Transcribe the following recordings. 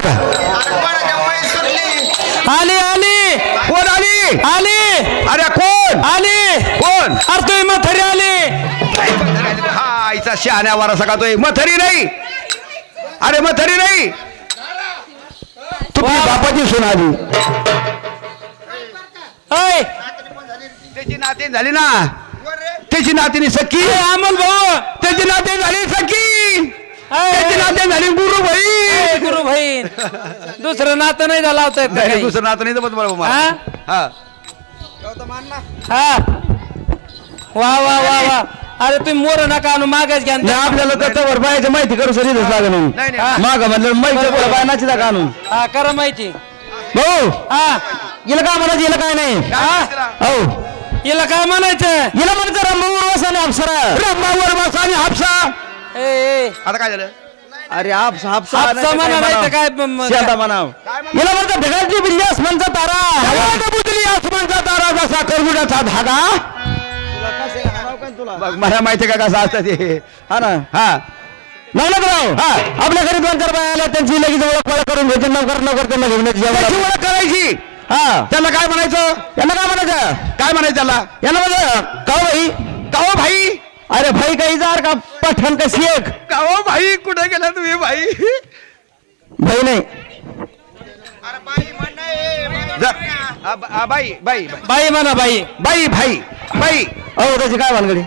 का आली आली कोण आली आली अरे कोण आली कोण अरे तुम्ही म्हातारी आली हा इचा शहाण्या वारा सका तो मथरी नाही अरे मथरी नाही तुझी बापाची सून आली अय त्याची नातीन झाली ना त्याची नातीने सखी अमोल भाऊ त्याची नातीन झाली सखी त्याची अय, नातीन झाली गुरु भाई गुरु बहीण दुसरं नातं नाही झालं होतं नाही, दुसरं नातं नाही जमत मला बाबा. हा? हा हा वा वा वा वा अरे तुम्ही मोर नका आणू मागच घ्या नाही आपल्याला त्याच्यावर बायाची माहिती करू सर इथंच लागेल नाही नाही माग म्हणलं माहिती बाया नाची का आणून हा करा माहिती भाऊ हा हिला काय म्हणायचं हिला काय नाही हो हिला काय म्हणायचं हिला म्हणायचं रंभावर वसाने अप्सरा रंभावर बसाने हापसा ए, ए आता काय झालं अरे हापसा हापसा हापसा म्हणा नाही तर काय शेता म्हणाव हिला म्हणतात ढगाची बिल्ली आसमानचा तारा बुदली आसमानचा तारा जसा करगुडाचा धागा बघ, मला माहिती का कसं असतं ते हा ना हा नवनाथराव हा आपल्या घरी 2-4 बाया आल्या त्यांची लगेच ओळख पाळख करून घ्यायची नवकर त्यांना घेऊन यायची त्याची जेवायला. ओळख करायची हा त्याला काय म्हणायचं यांना काय म्हणायचं काय म्हणायचं त्याला यांना म्हणायचं काव भाई काओ भाई अरे भाई काही जार का पठाण का शेख काओ भाई कुठे गेला तुम्ही भाई भाई नाही बाई बाई बाई म्हणा बाई बाई भाई बाई अहो त्याची काय भानगडी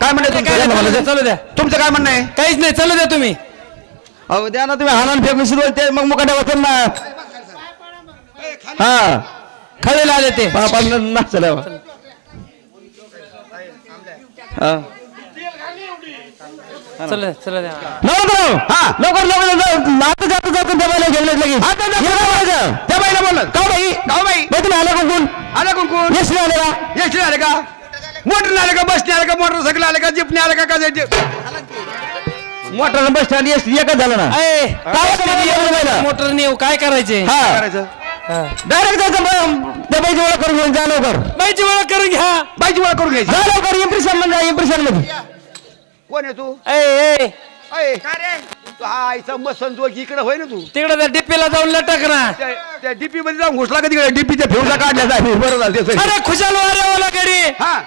काय म्हणणं काय नाही, तुमचं चालू द्या तुमचं काय म्हणणं आहे काहीच नाही चालू द्या तुम्ही अहो द्या ना तुम्ही हानान फेकून शिजवते मग मुकाट्या होते ना हा खळेला आले ते नाचल्या चल चल द्या नवराव हा लवकर लवकर नातं जातं जातं त्या बाईला घेऊन लगेच हा, त्या बाईला बोललं काव भाई काओ बाई तुम्ही आले कोण आला कोण कोण यश आले का एसटी आले का मोटर आले का बसने आले का मोटरसायकल आले का जीपने आले का मोटर बस स्टँड यश एकच झालं ना ए काय मोटर नेऊ काय करायचे हा करायचं डायरेक्ट जायचं त्या बाईची ओळख करून घेऊन जा लवकर बाईची ओळख करून घ्या बाईची ओळख करून घ्यायची जा लवकर इम्प्रेशन मध्ये इम्प्रेशन मध्ये कोण आहे तू ए ए अय, तू हा आईचा मसन तू इकडे होय ना तू तिकडे त्या डिप्पीला जाऊन लटक ना त्या डीपी मध्ये जाऊन घुसला का तिकडे डीपीच्या फेवजा काढल्या जाय बरं झालं ते अरे खुशाल वाऱ्यावाला गाडी हा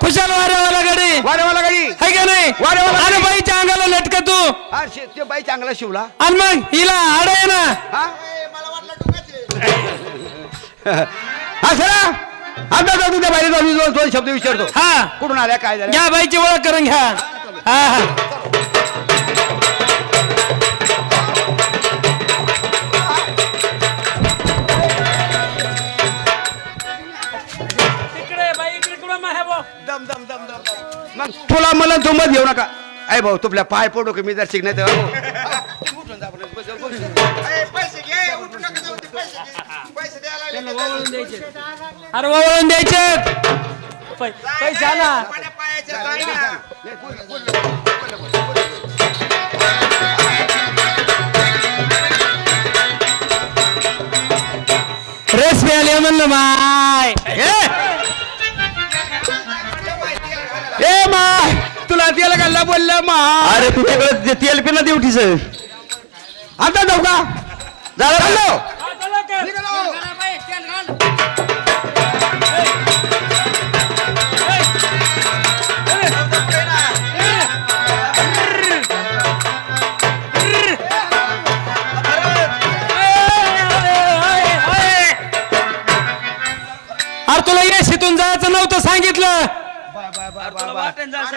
खुशाल वाऱ्यावाला गाडी वारेवाला गाडी है का नाही वाऱ्यावाला अरे गाडी. बाईच्या अंगाला लटक तू हा ते बाई चांगला शिवला आणि मग हिला आड आहे ना हा हा सरा आता जाऊ त्या बाईला जाऊन दोन शब्द विचारतो हा कुठून आल्या काय झालं घ्या बाईची ओळख करून घ्या हा हा मग तुला मला तू मत घेऊ नका अय भाऊ तुपल्या पाय पडू की मी जर शिकण्यात अरे वळून द्यायचे पैसे आणा रेस आले म्हणलं माय ए माय तुला तेल घालला बोललं मा अरे तुझ्याकडे तेल पिना ड्युटीच आता जाऊ का झालं अरे तुला येशीतून जायचं नव्हतं सांगितलं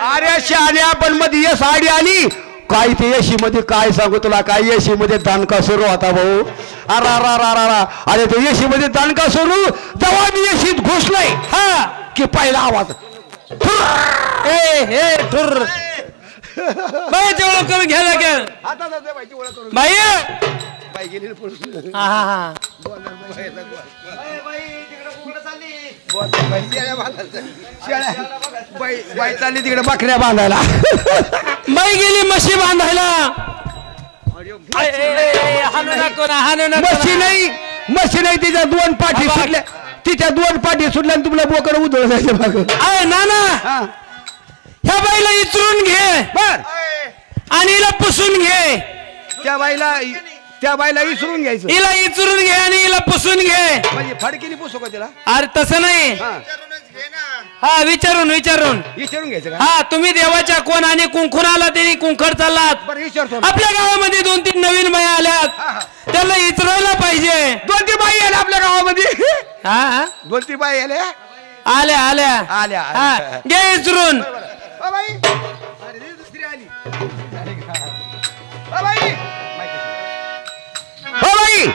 अरे शाल्या पण मध्ये ये साडी आली काय ते येशी मध्ये काय सांगू तुला काय येशी मध्ये दानका सुरू होता भाऊ अरे ते येशी मध्ये दानका सुरू तेव्हा मी येशीत घुसलोय हा की पहिला आवाज ए ठुर बाईची ओळख करून घ्या लागेल बाई हा हा हा बाई चालली तिकडे बकऱ्या बांधायला बाई गेली म्हशी बांधायला हाणू नको ना हाणू नको मशी नाही तिच्या दोन पाठी सुटल्या तिच्या दोन पाठी सुटल्या आणि तुला बोकड उधळ जायचं बघ अय नाना ह्या बाईला इचरून घे बर आणि हिला पुसून घे त्या त्या बाईला विसरून घ्यायचं हिला इचरून घे आणि हिला पुसून घे. म्हणजे फडकीने पुसू का तिला अरे तसं नाही. हा विचारून विचारून घ्यायचं का हा तुम्ही देवाच्या कोण आणि कुंकून आला तरी कुंकड चाललात. बरं विचारतो आपल्या गावामध्ये 2-3 नवीन बाया आल्यात त्याला इचरायला पाहिजे. 2-3 बाई आल्या आपल्या गावामध्ये हा 2-3 बाई आल्या आल्या आल्या आल्या हा घे इचरून. ओ बाई अरे दुसरी आली ओ बाई ओ बाई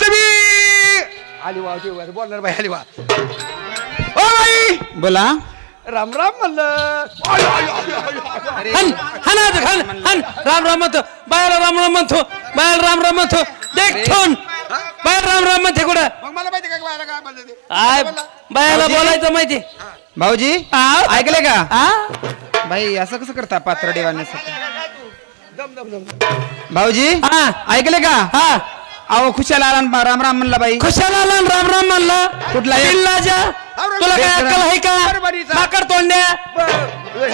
तुम्ही आली वा बोलणार बाई आली वा ओ बाई बोला. राम राम म्हणलं हन हन हन हन राम राम म्हणतो बायाला राम राम म्हणतो बायाला राम राम म्हणतो देख ठोन बायाला राम राम म्हणते कुठं मग मला माहिती काय बाळाला काय म्हणलं ते आय बायाला बोलायचं माहिती. भाऊजी आव. ऐकले का आ? भाई असं कसं करता पात्र देवाण्यासाठी. दम दम दम भाऊजी हा ऐकले का हा अहो खुशाला आला राम राम म्हणला बाई. खुशाला आला आणि राम राम म्हणला. कुठला एक? बिल्लाजा तुला काय अक्कल आहे का बरोबरीचा. माकड तोंड्या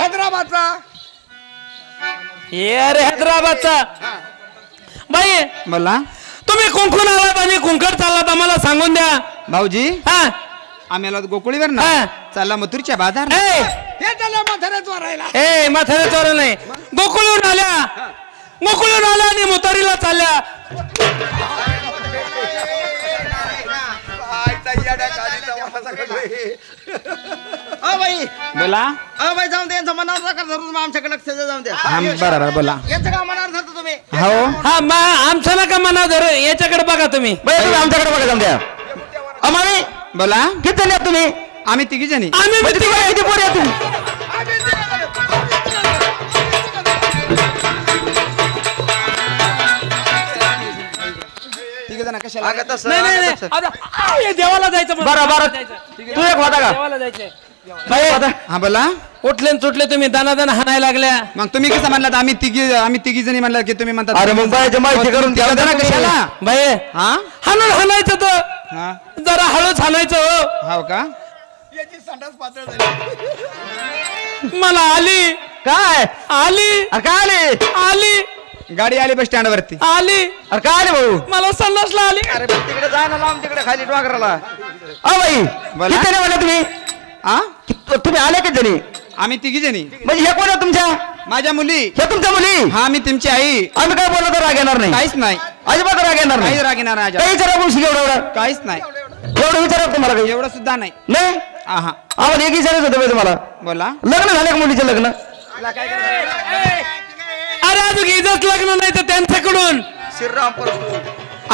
हैदराबादचा हे अरे हैदराबादचा बाई बोला. तुम्ही कुंकून आलात आणि कुंकड चाललात आम्हाला सांगून द्या. भाऊजी हा आम्ही आलो गोकुळीवर ना हा. चालला मथुरच्या बाजार. ए हे त्याला म्हाताऱ्याच वरायला ए म्हातारे चोर नाही गोकुळून आल्या गोकुळून आल्या आणि मुतारीला चालल्या. बाई बोला. बाई जाऊन दे यांचा मनावर नका धरू तुम्ही आमच्याकडे लक्ष द्या जाऊन द्या हा बरोबर बोला. यांचं का मनावर धरतो तुम्ही हो हा आमचं नका मना धर याच्याकडे बघा तुम्ही. आमच्याकडे बघा द्या आम्हाला बोला. किती जणी आहात तुम्ही. आम्ही तिघी जणी. आम्ही म्हणजे किती किती पोरी आहात तुम्ही. तिघी जण कशाला नाही नाही नाही. आता हे देवाला जायचं म्हणून. बरं, बरं. जायचं. तू एक होता का देवाला जायचंय. हा बोला. उठले न सुटले तुम्ही दाना हाणायला लागल्या. मग तुम्ही कसं म्हणलात आम्ही तिघी जणी म्हणला की तुम्ही म्हणतात अरे मग बाईची माहिती करून द्या तिघं जण तुम्ही. कशाला. बाई हा हाणून हाणायचं तर हा जरा हळूच हाणायचं हो. हो का याची संडास पातळ झाली. मला आली काय आली अरे काय आले आली गाडी आली बस स्टँड वरती. आली अरे काय आले भाऊ. मला संडासला आली. अरे पण तिकडे जा ना लांब तिकडे खाली डोंगराला अ बाई बोला. किती जणी म्हणले तुम्ही. हा तुम्ही आले किती जणी. आम्ही तिघी जणी. म्हणजे हे कोण आहे तुमच्या माझ्या मुली. हे तुमच्या मुली हा मी तुमची आई. आम्ही काय बोललो तर राग येणार नाही काहीच नाही. अजिबात राग येणार नाही काहीच रागणार माझ्या. काही विचारा गोष्टी एवढं काहीच नाही. एवढं विचारा तुम्हाला काही एवढं सुद्धा नाही. नाही हा आम्हाला एक विचारायचं होतं बाई तुम्हाला बोला. लग्न झालं का मुलीचे लग्न अरे अजून इथंच लग्न नाही तर त्यांच्याकडून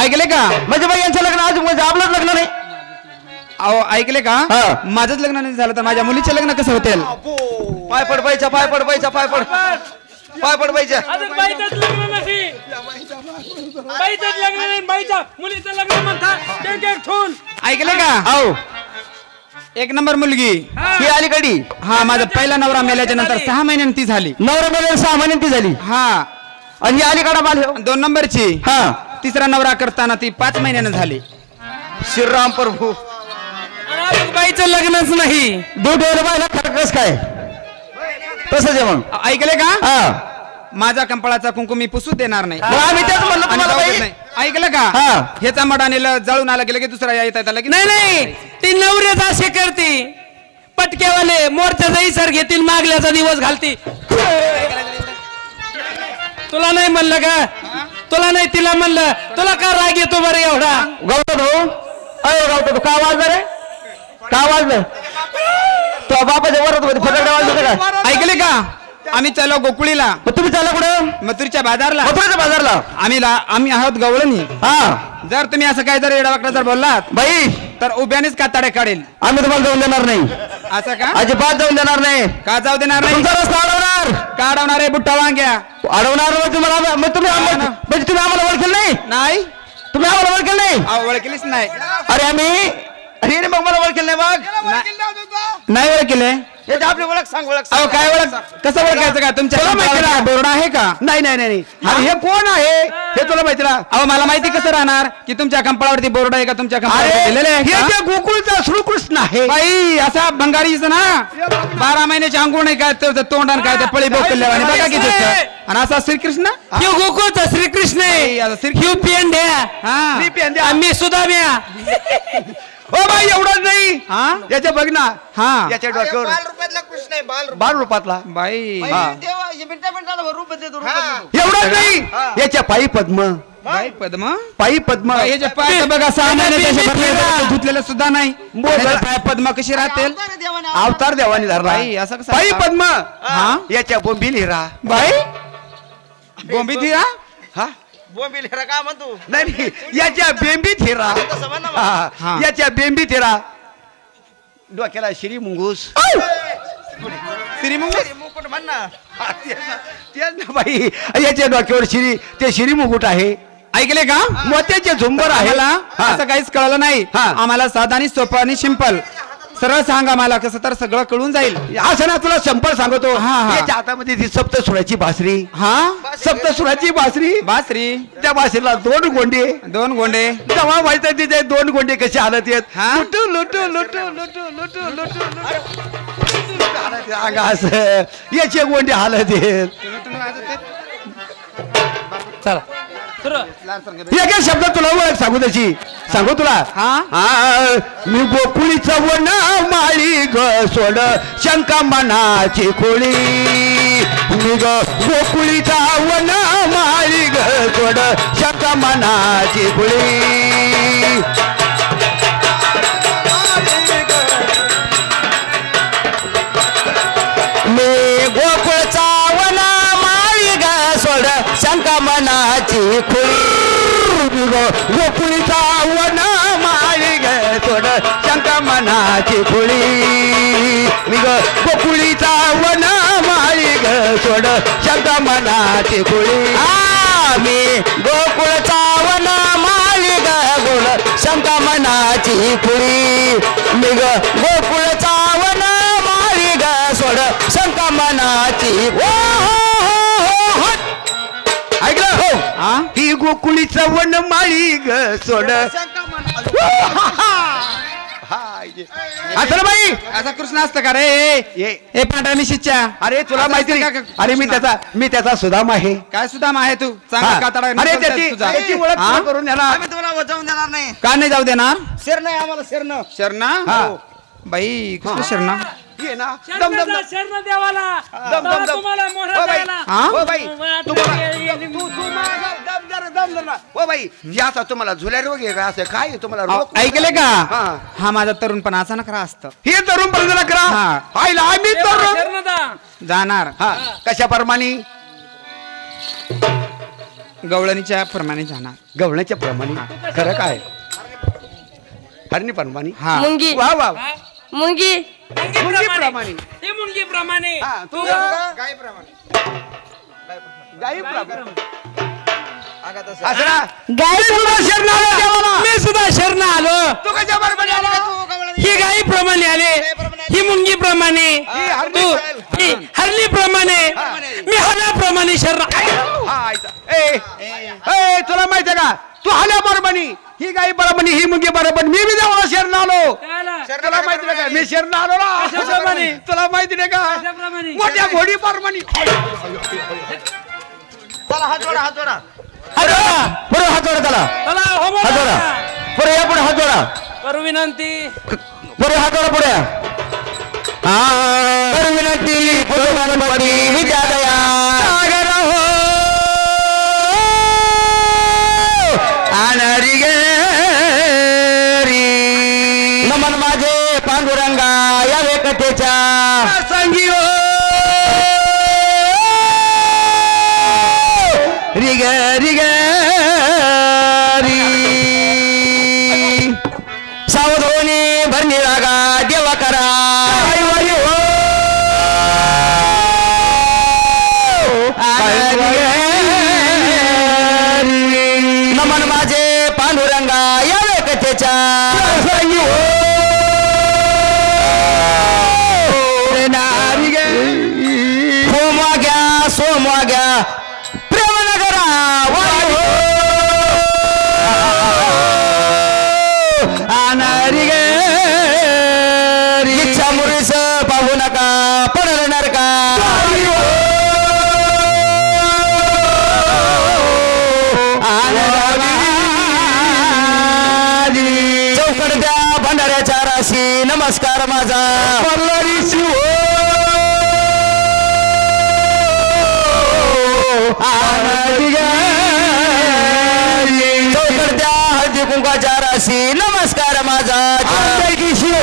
ऐकले का. म्हणजे बाई यांचं लग्न अजून म्हणजे आपलंच लग्न नाही अहो ऐकले का हा. माझंच लग्न नाही झालं तर माझ्या मुलीचे लग्न कसं होतील. पाय पड बाईच्या पाय पड बाईच्या पाय पड पाय पड बाईच्या अजून बाईचंच लग्न नाही बाईचंच लग्न नाही बाईच्या मुलीचं लग्न म्हणतात एक एक ठेवून. ऐकले का. हो एक नंबर मुलगी. ही अलीकडी हा माझा पहिला नवरा मेल्याच्या नंतर 6 महिन्यांनी ती झाली. नवरा मेले 6 महिन्यात ती झाली हा आणि ही अलीकडा बाल 2 नंबरची. हा तिसरा नवरा करताना ती 5 महिन्यानं झाली. श्रीराम प्रभू अजून बाईचं लग्नच नाही. दूध ठेवलं बायला खरकस काय तसंच आहे मग ऐकले का. हा माझा कंपळाचा कुंकू मी पुसू देणार नाही. मग आम्ही तेच म्हणलं आणि तुम्हाला जाऊ बाई देत नाही. ऐकलं का. हा. ह्याचा मडा नेलं जळून आला गेलं की दुसरा येता येता लगेच. नाही नाही ती नवऱ्याच असे करते पटकेवाले मोर्चाचा इसर घेतील मागल्याचा दिवस घालती. तुला नाही म्हणलं का तुला नाही तिला म्हणलं तुला का राग येतो बरं एवढा. गवतो भाऊ अरे गवतो का वाजलं रे का वाजलं तो बापाच्या वरात मध्ये फटाकडे वाजलं का ऐकले का. आम्ही चाललो गोकुळीला मग तुम्ही चालला कुठं मथुरच्या बाजारला. मथुराच्या बाजारला आम्ही आहोत गवळणी. हा जर तुम्ही असं काय जर येडावाकडा जर बोललात बाई तर उभ्यानेच कातडे काढेल. आम्ही तुम्हाला जाऊन देणार नाही असं का. अजिबात जाऊन देणार नाही का जाऊ देणार नाही. तुमचा रस्ता अडवणार काढवणार आहे बुट्टा वांग्या. अडवणार मग तुम्हाला मग तुम्ही म्हणजे तुम्ही आम्हाला ओळखेल नाही नाही तुम्ही आम्हाला ओळखेल नाही ओळखलीच नाही. अरे आम्ही अरे मग मला ओळखेल नाही बघ नाही ओळखले. हे जे आपली ओळख सांग ओळख अहो सांग. काय ओळख कसं ओळखायचं का तुमच्या तुला माहिती कंपाळावरती ना? बोर्ड आहे का नाही नाही नाही नाही. अरे हे कोण आहे हे तुला माहिती ना? अहो मला माहिती कसं राहणार की तुमच्या कंपाळावरती बोर्ड आहे का तुमच्या अरे कंपाळावरती लिहिलेलं आहे हे का? जे गोकुळचा श्रीकृष्ण आहे बाई असा भंगारीच ना 12 महिन्याची अंघोळ नाही काय त्याचं तोंडान काय ते पळी बोकल्या आणि बघा किती आणि असा श्रीकृष्ण ह्यो गोकुळचा श्रीकृष्ण बाई, आहे आता श्रीकृष्ण ह्यो पेंड्या हा मी पेंद्या. आम्ही सुदाम्या हो बाई एवढंच नाही हा याच्या बघ ना हा याच्या अरे, डोक्यावर बाल रुपयातला कृष्ण आहे बाल रुपये. 12 रुपयातला बाई बाई, देवा, हे मिनिटा मिनिटाला रूप देतो रूप देतो. एवढंच नाही हा. याच्या पायी पद्म बाई पद्म पायी पद्म बाई, ह्याचे पाय तर बघा 6 महिने तसे भरले बिंबीरा. धुतलेलं सुद्धा नाही बोल. ह्याचे पाय पद्म कशी राहतील अवतार आहे देवाने, अवतार देवानी धरला बाई, असं कसं पायी अवतार? पद्म हा याच्या बोंबी लिरा बाई बोंबी दिरा हा बोंबील हेरा का म्हणतो नाही नाही, याच्या बेंबीत हिरा तसं म्हण ना मग. हा, हा. याच्या बेंबीत हिरा डोक्याला श्री मुंगूस श्रीमंग अरे, मुकुट म्हण ना हा, तेच ना बाई याच्या डोक्यावर श्री ते श्री मुकुट आहे ऐकले का मोत्याचे झुंबर आहे आम्हाला हा. असं काहीच कळलं नाही हा. आम्हाला साधा आणि सोपं आणि सिंपल सरळ सांगा मला कसं तर सगळं कळून जाईल असं ना तुला संपर्क सांगतो हा, हा. याच्या हातामध्ये ती सप्तसुराची बासरी हा सप्तसुराची बासरी बासरी त्या बासरीला 2 गोंडे 2 गोंडे तेव्हा माहित आहे तिथे 2 गोंडे कसे हालत येत हा? लुटू लुटू लुटू लुटू लुटू लुटू अंगा असं याचे गोंडे हालत येत चला सुरू एका शब्दात तुला ओळख सांगू त्याची सांगू तुला हा? मी गोकुळीचं वन माळी ग सोड शंका मनाची खोळी मी ग गोकुळीचा वन माळी ग सोड शंका मनाची खोळी मी गोकुळचा वन माळी ग सोड शंका मनाची खोळी गोकुळीचा वन माळी ग सोड शंका मनाची खोळी मी ग गोकुळीचा वन माळी ग सोड शंका मनाची खोळी मी गोकुळचा वन माळी ग गोड शंका मनाची खोळी मी ग गोकुळचा वन माळी ग सोड शंका मनाची ऐकलं हो हा? ही गोकुळीचं वन माळी ग सोड शंका म्हण. असं बाई असा कृष्ण असतं का रे ये हे पांढऱ्या मिशीच्या अरे तुला असं माहिती असतं नाही का अरे मी त्याचा सुदाम आहे काय सुदाम आहे तू हा. चांगला कातडा अरे त्याची तुझा त्याची ओळख हा? तुला करून देणार आम्ही तुम्हाला जाऊन देणार नाही का नाही जाऊ देणार शेर नाही आम्हाला शेरनं शरणा हा. बाई कसलं शरणा ये ना दम दम दम शरण देवाला दम दम दम तुम्हाला मोहरा हो बाई द्यायला. हा? हो बाई वाट तुम्हाला लागली. तू माझा दम जरा ना हो बाई याचा तुम्हाला झुल्या रोग आहे का असं काय आहे तुम्हाला रोग ऐकले का हा. हा माझा तरुणपणा असा नखरा असतं हे तरुण पर्यंत करा हा. आईला आम्ही देवाला तरुण शरण दा. जाणार हा कशा प्रमाणे गवळणीच्या प्रमाणे जाणार गवण्याच्या प्रमाणे खरं काय हरणी प्रमाणे हा मुंगी वा वा मुंगी मुंगीप्रमाणे. ते मुंगीप्रमाणे हा, तू गायीप्रमाणे गायीप्रमाणे. अगं तसं. असं ना गाय मी सुद्धा शरण आलो तू कशा प्रमाणे आला तू गवळणी. ही गाई प्रमाणे आले ही मुंगी प्रमाणे ही हरणी तू ही हरली प्रमाणे मी हरण्याप्रमाणे शरण हा, आयचा. ए, तुला माहितीये का तू आल्या बरोबनी ही गाई बरोबनी ही मुंगी बरोबर मी बी देवाला शरण आलो तुला माहिती नाही का मी शरण आलो ना कशाप्रमाणे? तुला माहिती नाही का कशाप्रमाणे? मोठ्या घोडी बरोबनी चला हात जोडा हात जोडा पुढे हात जोडा त्याला चला हो बोला. हात जोडा पुढे या पुढे हात जोडा करू विनंती पुढे हात जोडा पुढे कर विनंती पुढे गणपती विद्या दया सागर हो आनरी गे नमन माझे पांडुरंगा या वेकतेच्या संगी हो रिग रिग सावध होणे भरणी रागा देवा करा नमन माझे पांडुरंगा या वेकतेच्या पांढऱ्याच्या राशी नमस्कार माझा मल्हारी शिव चौकडत्या हळदी कुंकाच्या राशी नमस्कार माझा शिव